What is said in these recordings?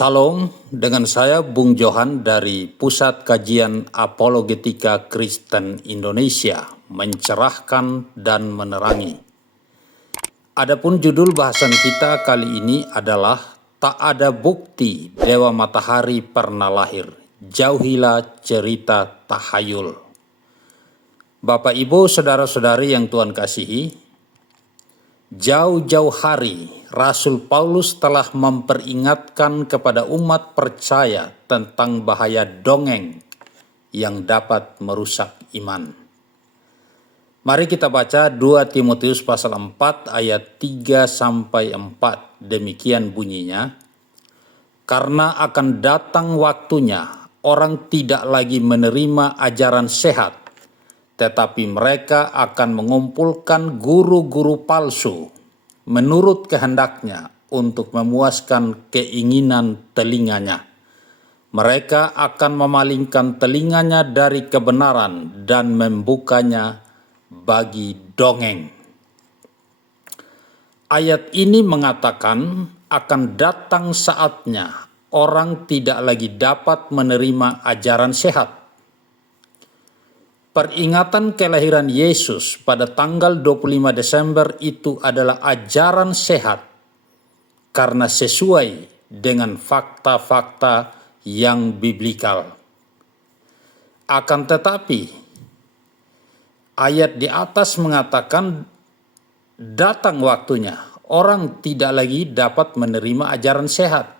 Salam, dengan saya Bung Johan dari Pusat Kajian Apologetika Kristen Indonesia, mencerahkan dan menerangi. Adapun judul bahasan kita kali ini adalah Tak ada bukti Dewa Matahari pernah lahir, jauhilah cerita tahayul. Bapak Ibu, saudara-saudari yang Tuhan kasihi, jauh-jauh hari Rasul Paulus telah memperingatkan kepada umat percaya tentang bahaya dongeng yang dapat merusak iman. Mari kita baca 2 Timotius pasal 4 ayat 3-4. Demikian bunyinya, karena akan datang waktunya orang tidak lagi menerima ajaran sehat, tetapi mereka akan mengumpulkan guru-guru palsu menurut kehendaknya untuk memuaskan keinginan telinganya. Mereka akan memalingkan telinganya dari kebenaran dan membukanya bagi dongeng. Ayat ini mengatakan akan datang saatnya orang tidak lagi dapat menerima ajaran sehat. Peringatan kelahiran Yesus pada tanggal 25 Desember itu adalah ajaran sehat karena sesuai dengan fakta-fakta yang biblikal. Akan tetapi, ayat di atas mengatakan datang waktunya orang tidak lagi dapat menerima ajaran sehat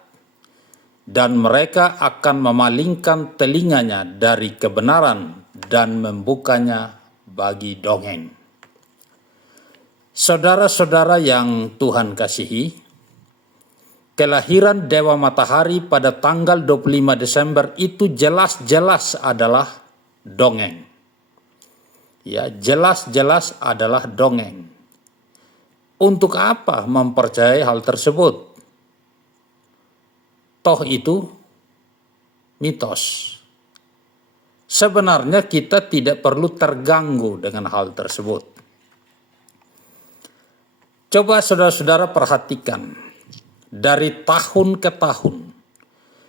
dan mereka akan memalingkan telinganya dari kebenaran dan membukanya bagi dongeng. Saudara-saudara yang Tuhan kasihi, kelahiran Dewa Matahari pada tanggal 25 Desember itu jelas-jelas adalah dongeng. Ya, jelas-jelas adalah dongeng. Untuk apa mempercayai hal tersebut? Toh itu mitos. Sebenarnya kita tidak perlu terganggu dengan hal tersebut. Coba saudara-saudara perhatikan, dari tahun ke tahun,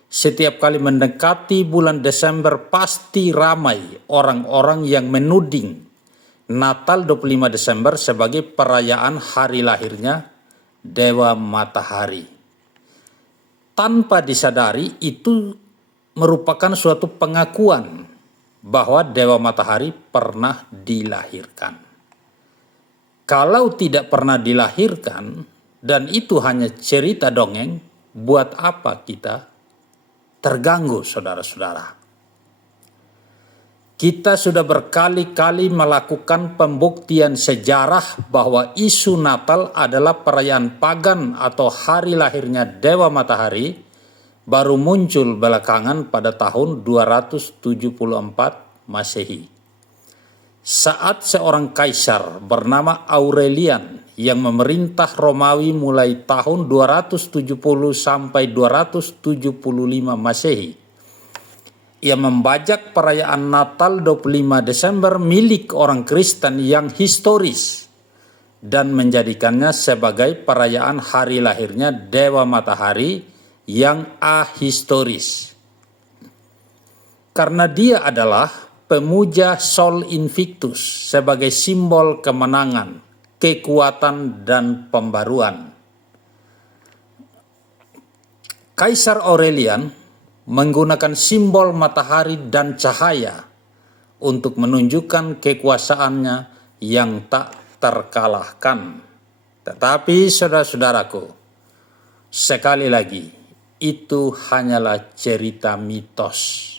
setiap kali mendekati bulan Desember pasti ramai orang-orang yang menuding Natal 25 Desember sebagai perayaan hari lahirnya Dewa Matahari. Tanpa disadari itu merupakan suatu pengakuan bahwa Dewa Matahari pernah dilahirkan. Kalau tidak pernah dilahirkan dan itu hanya cerita dongeng, buat apa kita terganggu, saudara-saudara? Kita sudah berkali-kali melakukan pembuktian sejarah bahwa isu Natal adalah perayaan pagan atau hari lahirnya Dewa Matahari baru muncul belakangan pada tahun 274 Masehi. Saat seorang kaisar bernama Aurelian yang memerintah Romawi mulai tahun 270 sampai 275 Masehi, ia membajak perayaan Natal 25 Desember milik orang Kristen yang historis dan menjadikannya sebagai perayaan hari lahirnya Dewa Matahari yang ahistoris. Karena dia adalah pemuja Sol Invictus sebagai simbol kemenangan, kekuatan, dan pembaruan. Kaisar Aurelian menggunakan simbol matahari dan cahaya untuk menunjukkan kekuasaannya yang tak terkalahkan. Tetapi saudara-saudaraku, sekali lagi, itu hanyalah cerita mitos.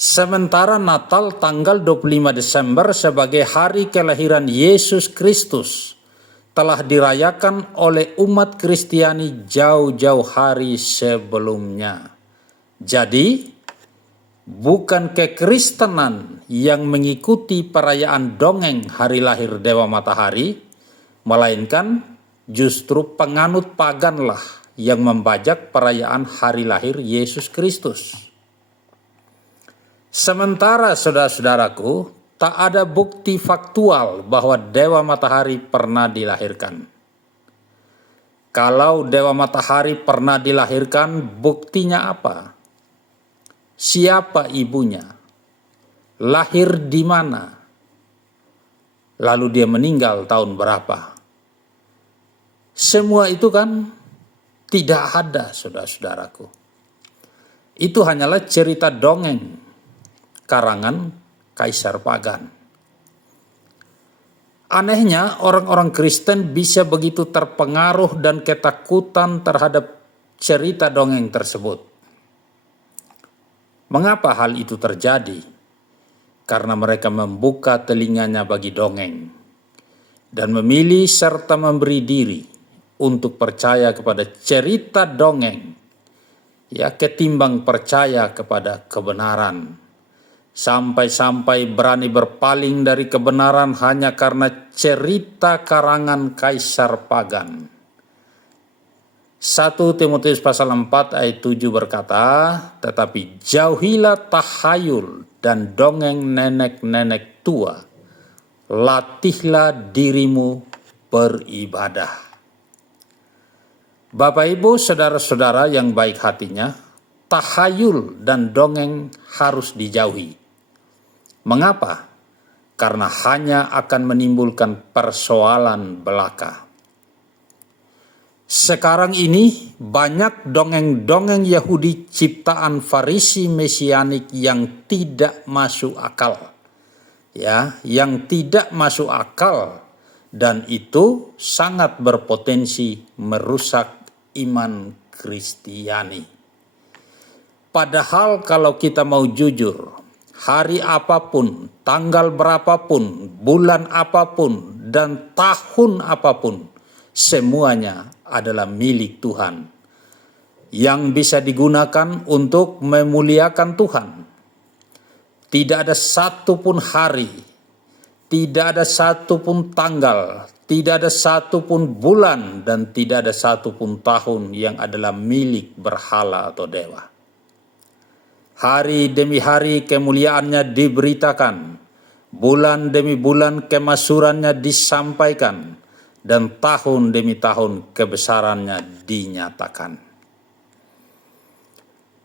Sementara Natal tanggal 25 Desember sebagai hari kelahiran Yesus Kristus telah dirayakan oleh umat Kristiani jauh-jauh hari sebelumnya. Jadi, bukan kekristenan yang mengikuti perayaan dongeng hari lahir Dewa Matahari, melainkan justru penganut paganlah yang membajak perayaan hari lahir Yesus Kristus. Sementara saudara-saudaraku, tak ada bukti faktual bahwa Dewa Matahari pernah dilahirkan. Kalau Dewa Matahari pernah dilahirkan, buktinya apa? Siapa ibunya? Lahir di mana? Lalu dia meninggal tahun berapa? Semua itu kan tidak ada, saudara-saudaraku. Itu hanyalah cerita dongeng karangan Kaisar Pagan. Anehnya, orang-orang Kristen bisa begitu terpengaruh dan ketakutan terhadap cerita dongeng tersebut. Mengapa hal itu terjadi? Karena mereka membuka telinganya bagi dongeng dan memilih serta memberi diri untuk percaya kepada cerita dongeng, ya, ketimbang percaya kepada kebenaran. Sampai-sampai berani berpaling dari kebenaran hanya karena cerita karangan Kaisar Pagan. 1 Timotius pasal 4 ayat 7 berkata, "Tetapi jauhilah tahayul dan dongeng nenek-nenek tua. Latihlah dirimu beribadah." Bapak Ibu, saudara-saudara yang baik hatinya, tahayul dan dongeng harus dijauhi. Mengapa? Karena hanya akan menimbulkan persoalan belaka. Sekarang ini banyak dongeng-dongeng Yahudi ciptaan Farisi Mesianik yang tidak masuk akal. Ya, yang tidak masuk akal, dan itu sangat berpotensi merusak iman Kristiani. Padahal kalau kita mau jujur, hari apapun, tanggal berapapun, bulan apapun, dan tahun apapun, semuanya adalah milik Tuhan yang bisa digunakan untuk memuliakan Tuhan. Tidak ada satupun hari, tidak ada satupun tanggal, tidak ada satupun bulan, dan tidak ada satupun tahun yang adalah milik berhala atau dewa. Hari demi hari kemuliaannya diberitakan, bulan demi bulan kemasurannya disampaikan, dan tahun demi tahun kebesarannya dinyatakan.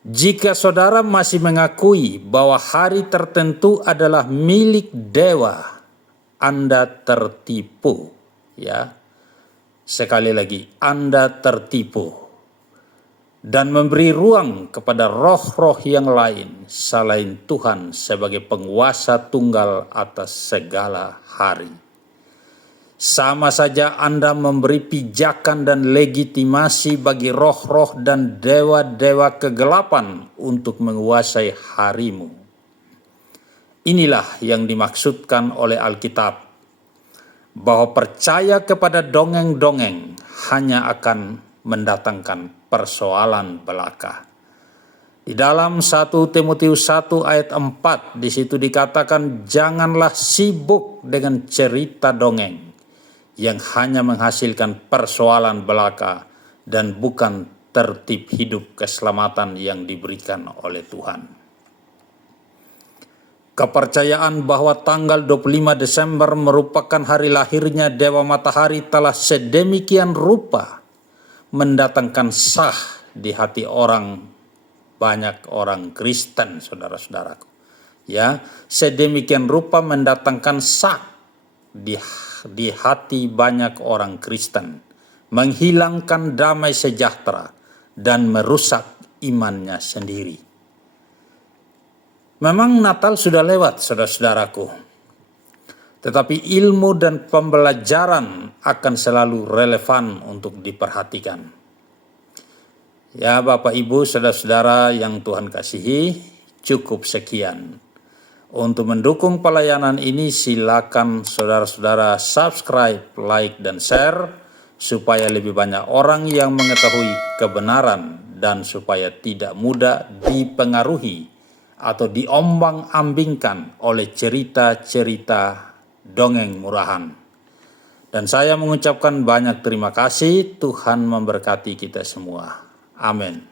Jika saudara masih mengakui bahwa hari tertentu adalah milik dewa, Anda tertipu, ya. Sekali lagi, Anda tertipu dan memberi ruang kepada roh-roh yang lain selain Tuhan sebagai penguasa tunggal atas segala hari. Sama saja Anda memberi pijakan dan legitimasi bagi roh-roh dan dewa-dewa kegelapan untuk menguasai harimu. Inilah yang dimaksudkan oleh Alkitab, bahwa percaya kepada dongeng-dongeng hanya akan mendatangkan persoalan belaka. Di dalam 1 Timotius 1 ayat 4 di situ dikatakan, janganlah sibuk dengan cerita dongeng yang hanya menghasilkan persoalan belaka dan bukan tertib hidup keselamatan yang diberikan oleh Tuhan. Kepercayaan bahwa tanggal 25 Desember merupakan hari lahirnya Dewa Matahari telah sedemikian rupa mendatangkan sah di hati banyak orang Kristen, saudara-saudaraku. Ya, sedemikian rupa mendatangkan sah di hati banyak orang Kristen, menghilangkan damai sejahtera dan merusak imannya sendiri. Memang Natal sudah lewat, saudara-saudaraku, tetapi ilmu dan pembelajaran akan selalu relevan untuk diperhatikan. Ya, Bapak Ibu, saudara-saudara yang Tuhan kasihi, cukup sekian. Untuk mendukung pelayanan ini silakan saudara-saudara subscribe, like, dan share supaya lebih banyak orang yang mengetahui kebenaran dan supaya tidak mudah dipengaruhi atau diombang-ambingkan oleh cerita-cerita dongeng murahan. Dan saya mengucapkan banyak terima kasih. Tuhan memberkati kita semua. Amin.